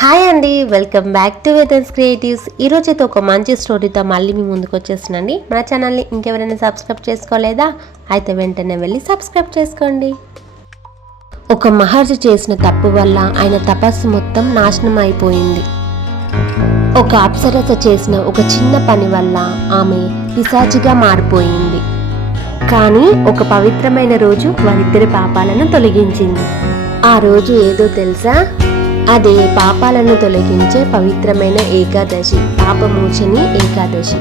Hi అండి, welcome back to వేదన్స్ creatives. ఈరోజు అయితే ఒక మంచి స్టోరీతో మళ్ళీ మీ ముందుకు వచ్చేస్తున్నాండి. మన ఛానల్ని ఇంకెవరైనా సబ్స్క్రైబ్ చేసుకోలేదా? అయితే వెంటనే వెళ్ళి సబ్స్క్రైబ్ చేసుకోండి. ఒక మహర్షి చేసిన తప్పు వల్ల ఆయన తపస్సు మొత్తం నాశనం అయిపోయింది. ఒక అప్సరస చేసిన ఒక చిన్న పని వల్ల ఆమె పిశాచిగా మారిపోయింది. కానీ ఒక పవిత్రమైన రోజు వారిద్దరి పాపాలను తొలగించింది. ఆ రోజు ఏదో తెలుసా? అదే పాపాలను తొలగించే పవిత్రమైన ఏకాదశి, పాపమోచని ఏకాదశి.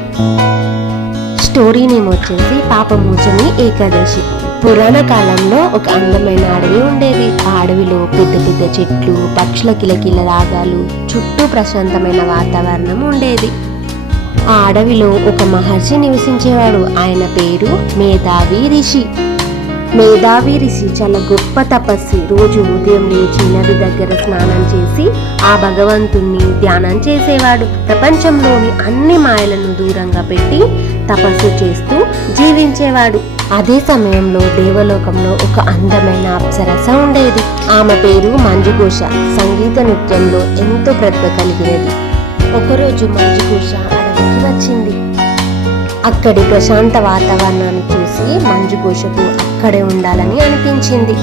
స్టోరీ నేమ్ వచ్చేసి పాపమోచని ఏకాదశి. పురాణ కాలంలో ఒక అందమైన అడవి ఉండేది. ఆ అడవిలో పెద్ద పెద్ద చెట్లు, పక్షుల కిలకిల రాగాలు, చుట్టూ ప్రశాంతమైన వాతావరణం ఉండేది. ఆ అడవిలో ఒక మహర్షి నివసించేవాడు. ఆయన పేరు మేధావి రిషి. మేధావి రిషి చాలా గొప్ప తపస్వి. రోజు ఉదయం లేచి నది దగ్గర స్నానం చేసి ఆ భగవంతుణ్ణి ధ్యానం చేసేవాడు. ప్రపంచంలోని అన్ని మాయలను దూరంగా పెట్టి తపస్సు చేస్తూ జీవించేవాడు. అదే సమయంలో దేవలోకంలో ఒక అందమైన అప్సరస ఉండేది. ఆమె పేరు మంజుఘోష. సంగీత నృత్యంలో ఎంతో ప్రతిభ కలిగినది. ఒకరోజు మంజుఘోష అడవికి వచ్చింది. అక్కడి ప్రశాంత వాతావరణాన్ని చూసి మంజుఘోషకు అక్కడే ఉండాలని అనిపించింది.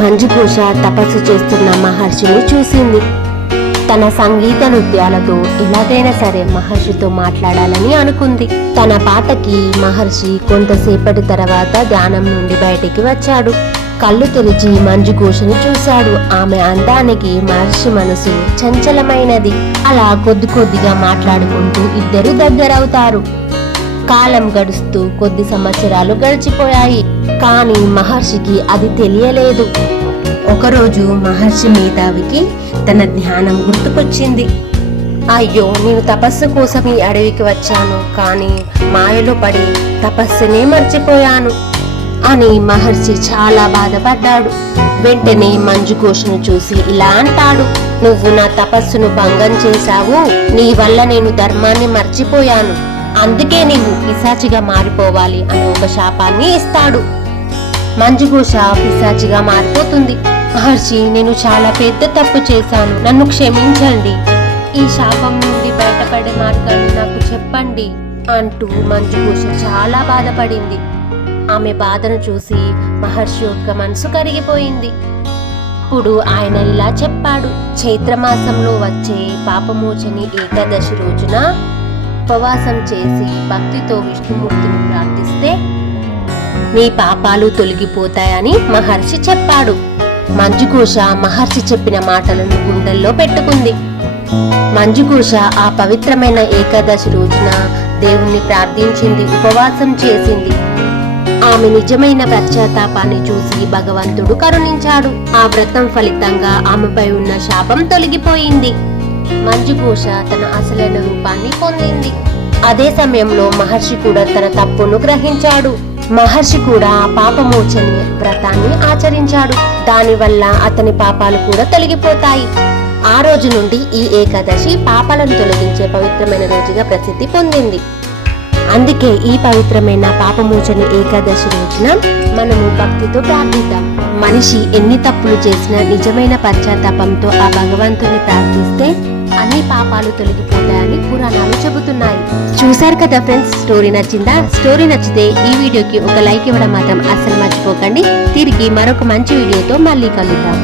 మంజుఘోష తపస్సు చేస్తున్న మహర్షిని చూసింది. తన సంగీత నృత్యాలతో ఎలాగైనా సరే మహర్షితో మాట్లాడాలని అనుకుంది. తన పాటకి మహర్షి కొంతసేపటి తర్వాత ధ్యానం నుండి బయటికి వచ్చాడు. కళ్ళు తెరిచి మంజుఘోషను చూశాడు. ఆమె అందానికి మహర్షి మనసు చంచలమైనది. అలా కొద్ది కొద్దిగా మాట్లాడుకుంటూ ఇద్దరు దగ్గరవుతారు. కాలం గడుస్తూ కొద్ది సంవత్సరాలు గడిచిపోయాయి. కానీ మహర్షికి అది తెలియలేదు. ఒకరోజు మహర్షి మేధావికి తన ధ్యానం గుర్తుకొచ్చింది. అయ్యో, నేను తపస్సు కోసం ఈ అడవికి వచ్చాను, కానీ మాయలో పడి తపస్సునే మర్చిపోయాను అని మహర్షి చాలా బాధపడ్డాడు. వెంటనే మంజుఘోషను చూసి ఇలా అంటాడు, నువ్వు నా తపస్సును భంగం చేశావు. నీ వల్ల నేను ధర్మాన్ని మర్చిపోయాను. అందుకే నీవు పిశాచిగా మారిపోవాలి అని ఒక శాపాన్ని ఇస్తాడు. మంజుఘోష పిశాచిగా మారిపోతుంది. మహర్షి, నేను చాలా పెద్ద తప్పు చేశాను, నన్ను క్షమించండి. ఈ శాపం నుండి బయటపడే మార్గాన్ని నాకు చెప్పండి అంటూ మంజుఘోష చాలా బాధపడింది. ఆమె బాధను చూసి మహర్షి యొక్క మనసు కరిగిపోయింది. ఇప్పుడు ఆయన ఇలా చెప్పాడు, చైత్రమాసంలో వచ్చే పాపమోచని ఏకాదశి రోజున ఉపవాసం చేసి భక్తితో విష్ణుమూర్తిని ప్రార్థిస్తే నీ పాపాలు తొలగిపోతాయని మహర్షి చెప్పాడు. మంజుఘోష మహర్షి చెప్పిన మాటలను గుండెల్లో పెట్టుకుంది. మంజుఘోష ఆ పవిత్రమైన ఏకాదశి రోజున దేవుణ్ణి ప్రార్థించింది, ఉపవాసం చేసింది. ఆమె నిజమైన పశ్చాత్తాపాన్ని చూసి భగవంతుడు కరుణించాడు. ఆ వ్రతం ఫలితంగా ఆమెపై ఉన్న శాపం తొలగిపోయింది. మంజుఘోష తన అసలైన రూపాన్ని పొందింది. అదే సమయంలో మహర్షి కూడా తన తప్పును గ్రహించాడు. మహర్షి కూడా పాపమోచని వ్రతాన్ని ఆచరించాడు. దానివల్ల అతని పాపాలు కూడా తొలగిపోతాయి. ఆ రోజు నుండి ఈ ఏకాదశి పాపాలను తొలగించే పవిత్రమైన రోజుగా ప్రసిద్ధి పొందింది. అందుకే ఈ పవిత్రమైన పాపమోచని ఏకాదశి రోజున మనము భక్తితో ప్రార్థిద్దాం. మనిషి ఎన్ని తప్పులు చేసినా నిజమైన పశ్చాత్తాపంతో ఆ భగవంతుని ప్రార్థిస్తే అన్ని పాపాలు తొలగిపోతాయని పురాణాలు చెబుతున్నాయి. చూశారు కదా ఫ్రెండ్స్, స్టోరీ నచ్చిందా? స్టోరీ నచ్చితే ఈ వీడియోకి ఒక లైక్ ఇవ్వడం మాత్రం అస్సలు మర్చిపోకండి. తిరిగి మరొక మంచి వీడియోతో మళ్ళీ కలుద్దాం.